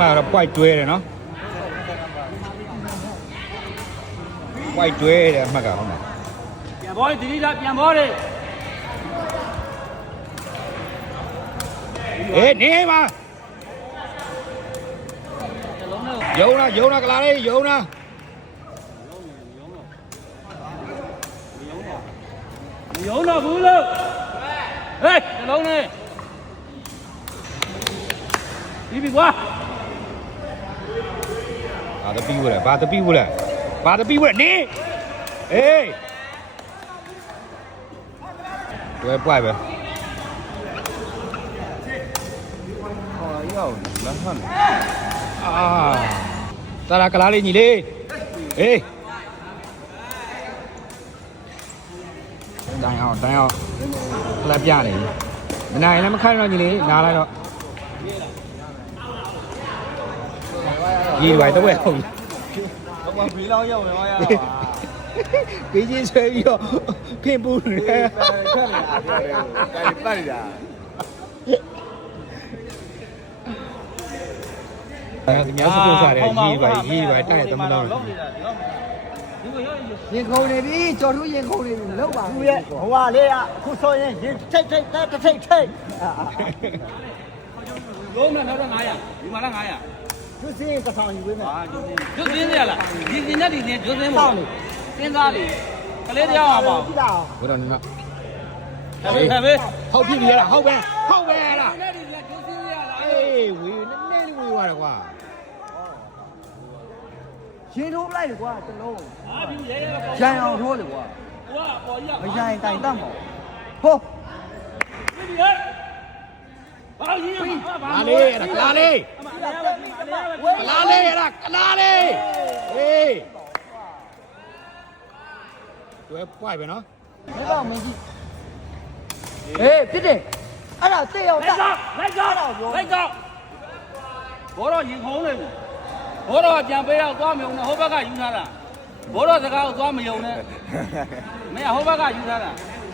မှာတော့ point တွဲတယ်နော် point တွဲတယ်အမှတ်ကဟုတ်မှာပြန်ဘောဒီလာပြန်ဘောလေအေးနေပါယုံလားကလာလေးယုံလားယုံတော့ဘူးလို့ဟေးနှလုံးနဲ့ဒီကွာဘာတပီးဝလဲဘာတပီးဝလဲနေအေးတွဲပွိုက်ပဲရောက်လမ်းဟန်တာရာကလာလေးညီလေးအေးတိုင်းအောင်လက်ပြနေမနိုင်လည်းမခိုင်းတော့ညီလေးနားလိုက်တော့ဒီဝိုင်တော့ဝဲဟုတ်တော့ဘီလောက်ရောက်နေပါရပေးချင်းဆွဲပြီးတော့ဖင်ပူးနေတယ်ထက်နေတာတက်နေတာဒီများစပို့စားတယ်ရေးပါတိုက်တယ်မလို့ရင်ခုန်နေပြီကြော်ထူးရင်ခုန်နေပြီလောက်ပါသူရဲ့ဟိုကလေးကအခုဆိုရင်ရင်ထိတ်လုံးနဲ့နောက်တော့900ဒီမှာလား900သူစင်းတစ်ဆောင်ယူပေးမယ်ကျွတ်စင်းရလားဒီစင်းနဲ့ဒီစင်းကျွတ်စင်းမို့စင်းသားလေကလေးတရားပါပေါ့ကြည့်တော့ဘယ်တော့နေမဟုတ်ပြီဟုတ်ပြီလားဟုတ်ပဲလားဒီနဲ့ဒီကကျွတ်စင်းရလားအေးဝေးနည်းနည်းလေးဝေးသွားတယ်ကွာရင်ထိုးလိုက်လေကွာတလုံးဒီရဲရဲပေါ့ရန်အောင်ထိုးလေကွာဟိုကပေါ်ကြီးမရရင်တိုင်တတ်မှာဟိုဒီရဲဘာလို့ရင်းကလာလေးအဲ့ဒါကလာလေးအေးတွဲပွိုက်ပဲနော်မင်းတော့မင်းကြီးဟေးဖြစ်တယ်အဲ့ဒါတက်ရောက်တက်လိုက်ကောဘောတော့ရင်ခုံးနေပြီဘောတော့ပြန်ပေးတော့သွားမယုံနဲ့ဟိုဘက်ကယူထားတာဘောတော့စကားကိုသွားမယုံနဲ့မင်းဟိုဘက်ကယူထားတာ